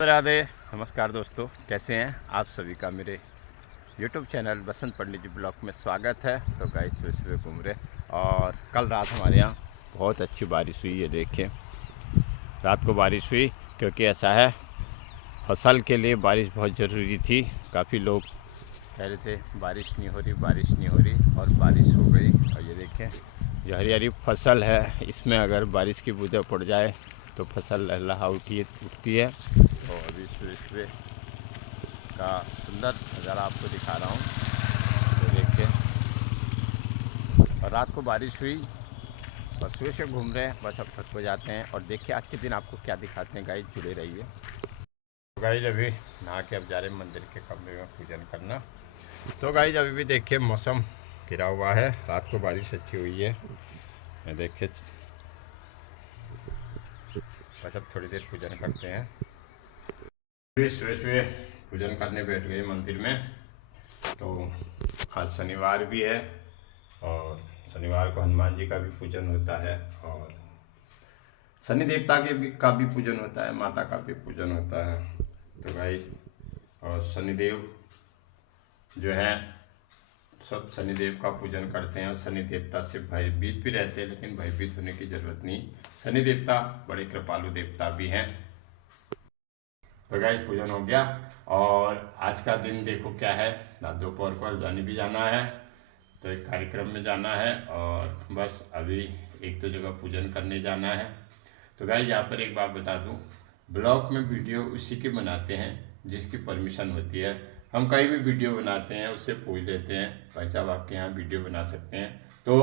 राधे। नमस्कार दोस्तों, कैसे हैं आप सभी का मेरे YouTube चैनल बसंत पंडित जी ब्लॉग में स्वागत है। तो गाइस सुबह सुबह घूम रहे और कल रात हमारे यहाँ बहुत अच्छी बारिश हुई है। देखें, रात को बारिश हुई क्योंकि ऐसा है, फसल के लिए बारिश बहुत ज़रूरी थी। काफ़ी लोग कह रहे थे बारिश नहीं हो रही, बारिश नहीं हो रही, और बारिश हो गई। और ये देखें, जो हरी हरी फसल है, इसमें अगर बारिश की बूंदें पड़ जाए तो फसल लहलहा उठती है। तो अभी सुबह का सुंदर नज़ारा आपको दिखा रहा हूँ। तो देखिए, और रात को बारिश हुई और सुबह से घूम रहे हैं। बस अब छत को जाते हैं और देखिए आज के दिन आपको क्या दिखाते हैं। गाइस जुड़े रहिए। तो गाइस अभी नहा के अब जा रहे हैं मंदिर के कमरे में पूजन करना। तो गाइस अभी भी देखिए मौसम घिरा हुआ है, रात को बारिश अच्छी हुई है। मैं देखिए बस अब थोड़ी देर पूजन करते हैं। सुबह सुबह पूजन करने बैठ गए मंदिर में। तो आज शनिवार भी है और शनिवार को हनुमान जी का भी पूजन होता है और शनि देवता का भी पूजन होता है, माता का भी पूजन होता है। तो भाई और शनिदेव जो है, सब शनिदेव का पूजन करते हैं और शनि देवता से भयभीत भी रहते हैं, लेकिन भयभीत होने की जरूरत नहीं। शनि देवता बड़े कृपालु देवता भी हैं। तो गाइस पूजन हो गया और आज का दिन देखो क्या है। रात दोपहर को हल्द्वानी भी जाना है, तो एक कार्यक्रम में जाना है और बस अभी एक दो जगह पूजन करने जाना है। तो गाइस यहाँ पर एक बात बता दूँ, ब्लॉग में वीडियो उसी की बनाते हैं जिसकी परमिशन होती है। हम कहीं भी वीडियो बनाते हैं उससे पूछ लेते हैं, भाई साहब आपके यहाँ वीडियो बना सकते हैं, तो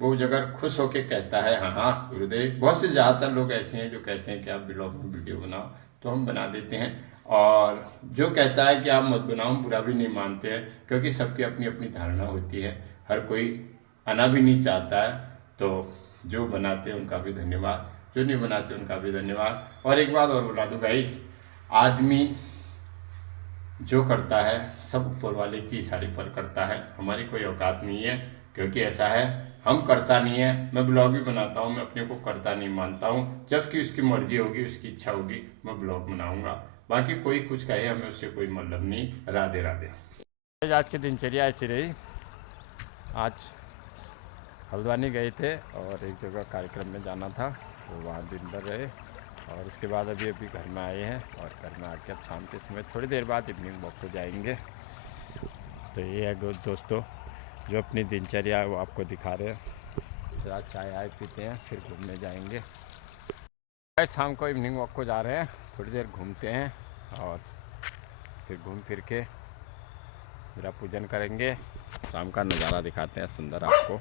वो जगह खुश होके कहता है हाँ हाँ गुरुदेव। बहुत से ज़्यादातर लोग ऐसे हैं जो कहते हैं कि आप ब्लॉग में वीडियो बनाओ, तो हम बना देते हैं। और जो कहता है कि आप मत बनाओ, बुरा भी नहीं मानते हैं, क्योंकि सबकी अपनी अपनी धारणा होती है। हर कोई आना भी नहीं चाहता है। तो जो बनाते हैं उनका भी धन्यवाद, जो नहीं बनाते उनका भी धन्यवाद। और एक बात और बता दूँ गाइस, आदमी जो करता है सब ऊपर वाले की इशारे पर करता है, हमारी कोई औकात नहीं है। क्योंकि ऐसा है, हम करता नहीं है। मैं ब्लॉग भी बनाता हूँ, मैं अपने को करता नहीं मानता हूँ। जबकि उसकी मर्जी होगी, उसकी इच्छा होगी, मैं ब्लॉग बनाऊंगा। बाकी कोई कुछ कहे, हमें उससे कोई मतलब नहीं। राधे राधे। आज की दिनचर्या ऐसी रही। आज हल्द्वानी गए थे और एक जगह कार्यक्रम में जाना था, तो वहाँ दिन भर रहे और उसके बाद अभी अभी घर में आए हैं। और घर में आके अब शाम के समय थोड़ी देर बाद इवनिंग वॉक पर जाएंगे। तो ये है दोस्तों, जो अपनी दिनचर्या है वो आपको दिखा रहे हैं। थोड़ा चाय आए पीते हैं, फिर घूमने जाएंगे। शाम को इवनिंग वॉक को जा रहे हैं, थोड़ी देर घूमते हैं और फिर घूम फिर के मेरा पूजन करेंगे। शाम का नज़ारा दिखाते हैं सुंदर आपको।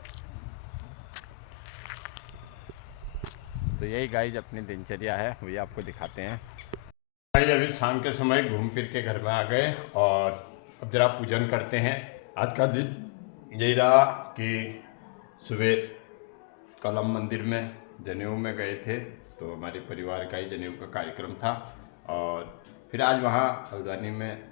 तो यही गाइज अपनी दिनचर्या है, वही आपको दिखाते हैं। गाइज अभी शाम के समय घूम फिर के घर में आ गए और अब जरा पूजन करते हैं। आज का दिन यही रहा कि सुबह कल हम मंदिर में जनेऊ में गए थे, तो हमारे परिवार का ही जनेऊ का कार्यक्रम था। और फिर आज वहाँ हल्द्वानी में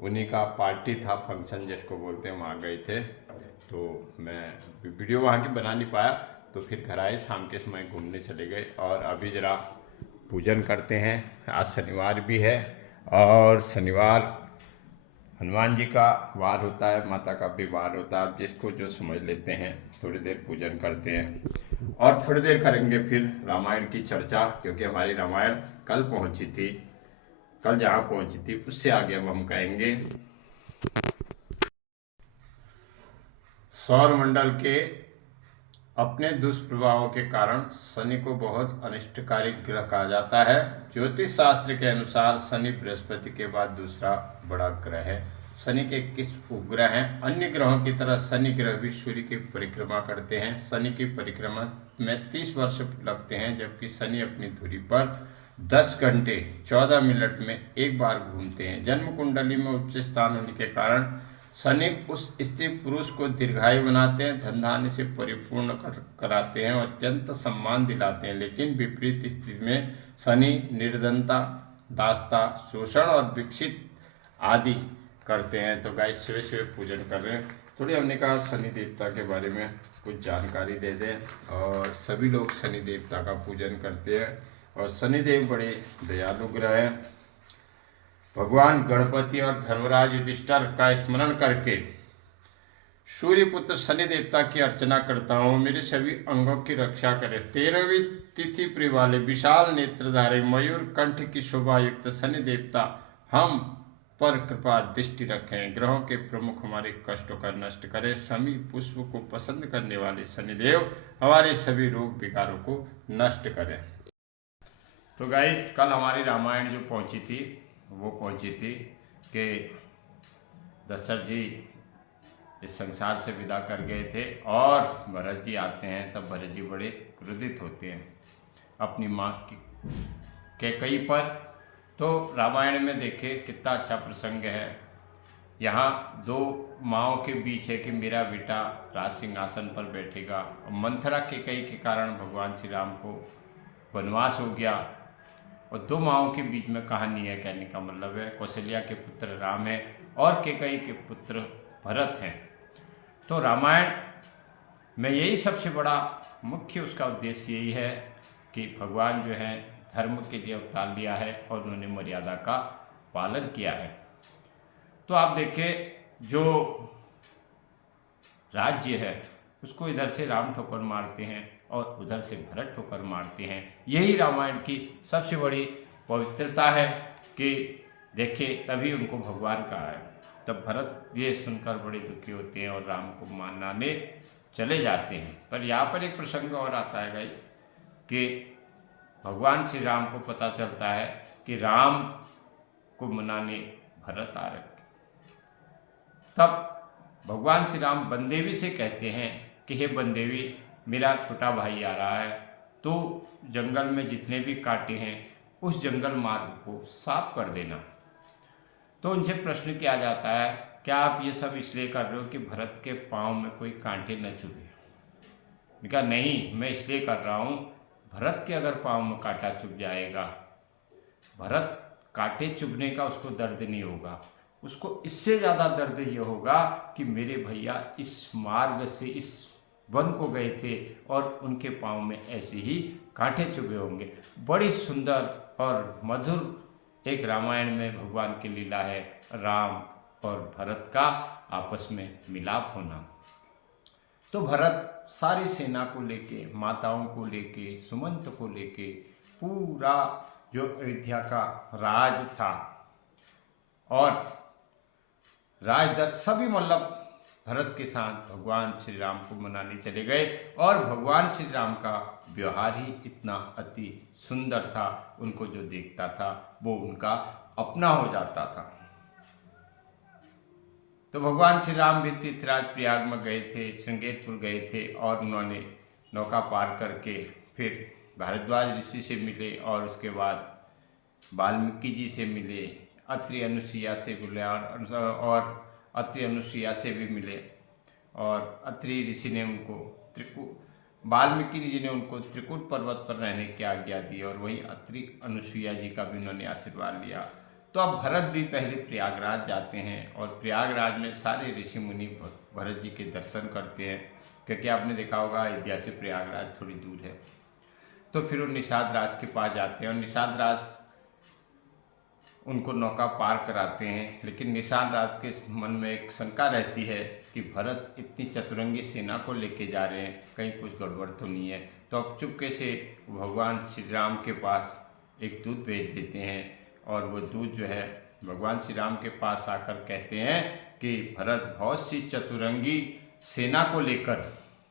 उन्हीं का पार्टी था, फंक्शन जिसको बोलते हैं, वहाँ गए थे। तो मैं वीडियो वहाँ की बना नहीं पाया, तो फिर घर आए, शाम के समय घूमने चले गए। और अभी ज़रा पूजन करते हैं। आज शनिवार भी है और शनिवार हनुमान जी का वार होता है, माता का भी वार होता है। आप जिसको जो समझ लेते हैं, थोड़ी देर पूजन करते हैं और थोड़ी देर करेंगे फिर रामायण की चर्चा, क्योंकि हमारी रामायण कल पहुंची थी। कल जहाँ पहुंची थी उससे आगे अब हम कहेंगे। सौर मंडल के अपने दुष्प्रभावों के कारण शनि को बहुत अनिष्टकारी ग्रह कहा जाता है। ज्योतिष शास्त्र के अनुसार शनि बृहस्पति के बाद दूसरा बड़ा ग्रह है। शनि के किस उपग्रह हैं? अन्य ग्रहों की तरह शनि ग्रह भी सूर्य की परिक्रमा करते हैं। शनि की परिक्रमा में 30 वर्ष लगते हैं, जबकि शनि अपनी धुरी पर 10 घंटे 14 मिनट में एक बार घूमते हैं। जन्म कुंडली में उच्च स्थान होने के कारण शनि उस स्त्री पुरुष को दीर्घायु बनाते हैं, धन धान्य से परिपूर्ण कराते हैं और अत्यंत सम्मान दिलाते हैं। लेकिन विपरीत स्थिति में शनि निर्धनता, दासता, शोषण और विकसित आदि करते हैं। तो गाइस सुबह सुबह पूजन कर रहे हैं, थोड़ी हमने कहा शनि देवता के बारे में कुछ जानकारी दे दें। और सभी लोग शनि देवता का पूजन करते हैं और शनिदेव बड़े दयालु ग्रह हैं। भगवान गणपति और धर्मराज युधिष्ठिर का स्मरण करके सूर्य पुत्र शनि देवता की अर्चना करता हूँ। मेरे सभी अंगों की रक्षा करे। 13वीं तिथि प्रिय वाले विशाल नेत्रधारी मयूर कंठ की शोभा युक्त शनि देवता हम पर कृपा दृष्टि रखें। ग्रहों के प्रमुख हमारे कष्टों का नष्ट करें। सभी पुष्प को पसंद करने वाले शनिदेव हमारे सभी रोग विकारों को नष्ट करें। तो गाइस, कल हमारी रामायण जो पहुंची थी वो पहुंची थी कि दशरथ जी इस संसार से विदा कर गए थे और भरत जी आते हैं। तब भरत जी बड़े क्रोधित होते हैं अपनी माँ की कैकेयी पर। तो रामायण में देखे कितना अच्छा प्रसंग है। यहाँ दो माँओं के बीच है कि मेरा बेटा राज सिंहासन पर बैठेगा। मंथरा कैकेयी के कारण भगवान श्री राम को वनवास हो गया और दो माँओं के बीच में कहानी है। कहने का मतलब है कौशल्या के पुत्र राम है और कैकेयी के पुत्र भरत हैं। तो रामायण में यही सबसे बड़ा मुख्य उसका उद्देश्य यही है कि भगवान जो है धर्म के लिए अवतार लिया है और उन्होंने मर्यादा का पालन किया है। तो आप देखें जो राज्य है उसको इधर से राम ठोकर मारते हैं और उधर से भरत ठोकर मारते हैं। यही रामायण की सबसे बड़ी पवित्रता है कि देखिए तभी उनको भगवान कहा है। तब भरत ये सुनकर बड़े दुखी होते हैं और राम को मनाने चले जाते हैं। पर यहाँ पर एक प्रसंग और आता है गाइस कि भगवान श्री राम को पता चलता है कि राम को मनाने भरत आ रहे। तब भगवान श्री राम बनदेवी से कहते हैं कि हे बनदेवी, मेरा छोटा भाई आ रहा है, तो जंगल में जितने भी कांटे हैं उस जंगल मार्ग को साफ कर देना। तो उनसे प्रश्न किया जाता है, क्या आप ये सब इसलिए कर रहे हो कि भरत के पाँव में कोई कांटे न चुभे? कहा नहीं, मैं इसलिए कर रहा हूँ, भरत के अगर पाँव में कांटा चुभ जाएगा, भरत कांटे चुभने का उसको दर्द नहीं होगा, उसको इससे ज़्यादा दर्द ये होगा कि मेरे भैया इस मार्ग से इस वन को गए थे और उनके पाँव में ऐसे ही कांटे चुभे होंगे। बड़ी सुंदर और मधुर एक रामायण में भगवान की लीला है, राम और भरत का आपस में मिलाप होना। तो भरत सारी सेना को लेके, माताओं को लेके, सुमंत को लेके, पूरा जो अयोध्या का राज था और राजदर सभी मतलब भरत के साथ भगवान श्री राम को मनाने चले गए। और भगवान श्री राम का व्यवहार ही इतना अति सुंदर था, उनको जो देखता था वो उनका अपना हो जाता था। तो भगवान श्री राम भी तीर्थराज प्रयाग में गए थे, श्रृंगेरपुर गए थे और उन्होंने नौका पार करके फिर भारद्वाज ऋषि से मिले और उसके बाद वाल्मीकि जी से मिले, अत्रि अनुसुईया से मिले और अत्रि अनुसुईया से भी मिले और अत्रि ऋषि ने उनको वाल्मीकि जी ने उनको त्रिकुट पर्वत पर रहने की आज्ञा दी और वहीं अत्रि अनुसुईया जी का भी उन्होंने आशीर्वाद लिया। तो अब भरत भी पहले प्रयागराज जाते हैं और प्रयागराज में सारे ऋषि मुनि भरत जी के दर्शन करते हैं, क्योंकि आपने देखा होगा अयोध्या से प्रयागराज थोड़ी दूर है। तो फिर वो निषाद राज के पास जाते हैं और निषाद राज उनको नौका पार कराते हैं। लेकिन निषाद राज के मन में एक शंका रहती है कि भरत इतनी चतुरंगी सेना को लेके जा रहे हैं, कहीं कुछ गड़बड़ तो नहीं है। तो अब चुपके से भगवान श्री राम के पास एक दूत भेज देते हैं और वो दूत जो है भगवान श्री राम के पास आकर कहते हैं कि भरत बहुत सी चतुरंगी सेना को लेकर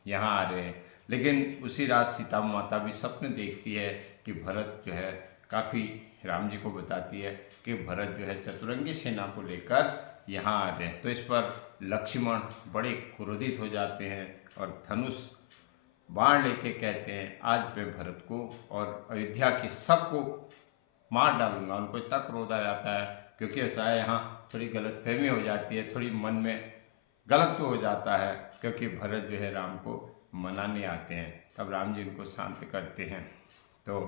यहाँ आ रहे हैं। लेकिन उसी रात सीता माता भी स्वप्न देखती है कि भरत जो है काफ़ी, राम जी को बताती है कि भरत जो है चतुरंगी सेना को लेकर यहाँ आ रहे हैं। तो इस पर लक्ष्मण बड़े क्रोधित हो जाते हैं और धनुष बाण लेके कहते हैं आज मैं भरत को और अयोध्या के सबको मार डालूंगा। उनको इतना क्रोध आ जाता है क्योंकि ऐसा है यहाँ थोड़ी गलतफहमी हो जाती है, थोड़ी मन में गलत तो हो जाता है, क्योंकि भरत जो है राम को मनाने आते हैं। तब राम जी उनको शांत करते हैं। तो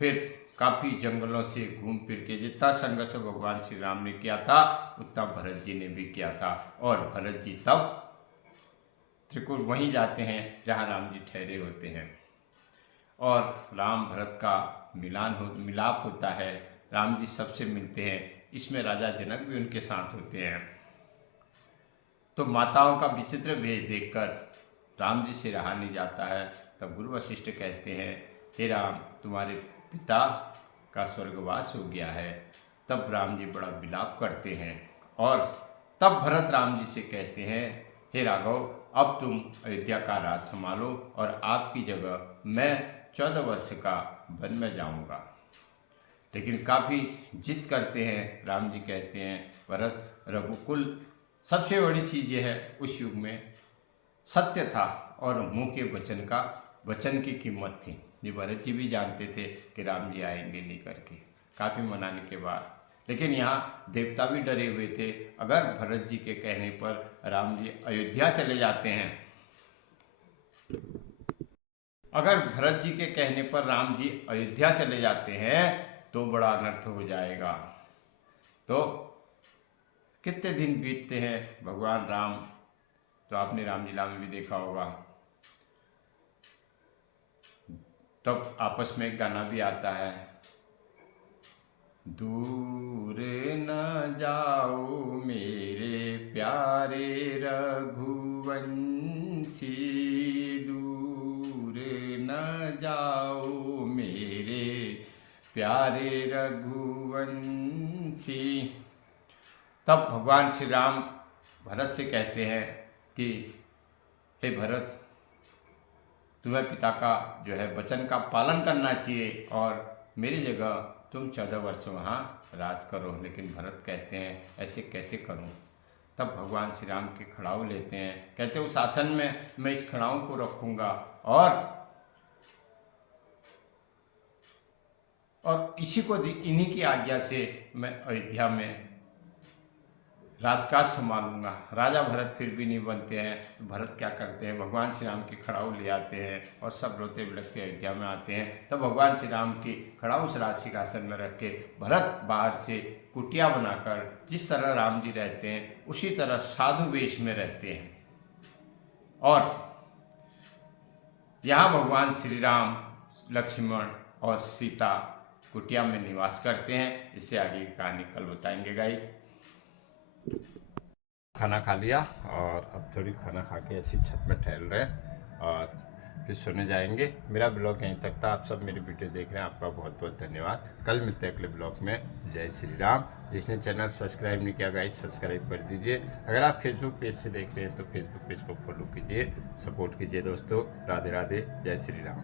फिर काफ़ी जंगलों से घूम फिर के जितना संघर्ष भगवान श्री राम ने किया था उतना भरत जी ने भी किया था और भरत जी तब त्रिकुट वहीं जाते हैं जहाँ राम जी ठहरे होते हैं और राम भरत का मिलाप होता है राम जी सबसे मिलते हैं। इसमें राजा जनक भी उनके साथ होते हैं। तो माताओं का विचित्र भेष देखकर राम जी से रहा नहीं जाता है। तब गुरु वशिष्ठ कहते हैं, हे राम, तुम्हारे पिता का स्वर्गवास हो गया है। तब राम जी बड़ा विलाप करते हैं और तब भरत राम जी से कहते हैं, हे राघव, अब तुम अयोध्या का राज संभालो और आपकी जगह मैं 14 वर्ष का वन में जाऊंगा। लेकिन काफ़ी जिद करते हैं। राम जी कहते हैं, भरत, रघुकुल सबसे बड़ी चीज़ यह है, उस युग में सत्य था और मुंह के वचन की कीमत थी। ये भरत जी भी जानते थे कि राम जी आएंगे नहीं करके, काफ़ी मनाने के बाद। लेकिन यहाँ देवता भी डरे हुए थे, अगर भरत जी के कहने पर राम जी अयोध्या चले जाते हैं, अगर भरत जी के कहने पर राम जी अयोध्या चले जाते हैं तो बड़ा अनर्थ हो जाएगा। तो कितने दिन बीतते हैं, भगवान राम, तो आपने रामलीला में भी देखा होगा, तब आपस में एक गाना भी आता है, दूर न जाओ मेरे प्यारे रघुवंशी, दूर न जाओ मेरे प्यारे रघुवंशी। तब भगवान श्री राम भरत से कहते हैं कि हे भरत, तुम्हें पिता का जो है वचन का पालन करना चाहिए और मेरी जगह तुम 14 वर्ष वहाँ राज करो। लेकिन भरत कहते हैं, ऐसे कैसे करूँ। तब भगवान श्री राम के खड़ाऊ लेते हैं, कहते उस आसन में मैं इस खड़ाऊ को रखूँगा और इसी को इन्हीं की आज्ञा से मैं अयोध्या में राजकाज संभालूंगा। राजा भरत फिर भी नहीं बनते हैं। तो भरत क्या करते हैं, भगवान श्री राम की खड़ाऊ ले आते हैं और सब रोते बिलखते अयोध्या में आते हैं। तब भगवान श्री राम की खड़ाऊ उस राज सिंहासन में रख के भरत बाहर से कुटिया बनाकर जिस तरह राम जी रहते हैं उसी तरह साधु वेश में रहते हैं। और यहाँ भगवान श्री राम, लक्ष्मण और सीता कुटिया में निवास करते हैं। इससे आगे की कहानी कल बताएंगे गाइस। खाना खा लिया और अब थोड़ी खाना खा के ऐसी छत में टहल रहे हैं और फिर सोने जाएंगे। मेरा ब्लॉग यहीं तक था। आप सब मेरी वीडियो देख रहे हैं, आपका बहुत बहुत धन्यवाद। कल मिलते हैं अगले ब्लॉग में। जय श्री राम। जिसने चैनल सब्सक्राइब नहीं किया गाइस, सब्सक्राइब कर दीजिए। अगर आप फेसबुक पेज से देख रहे हैं तो फेसबुक पेज को फॉलो कीजिए, सपोर्ट कीजिए दोस्तों। राधे राधे, जय श्री राम।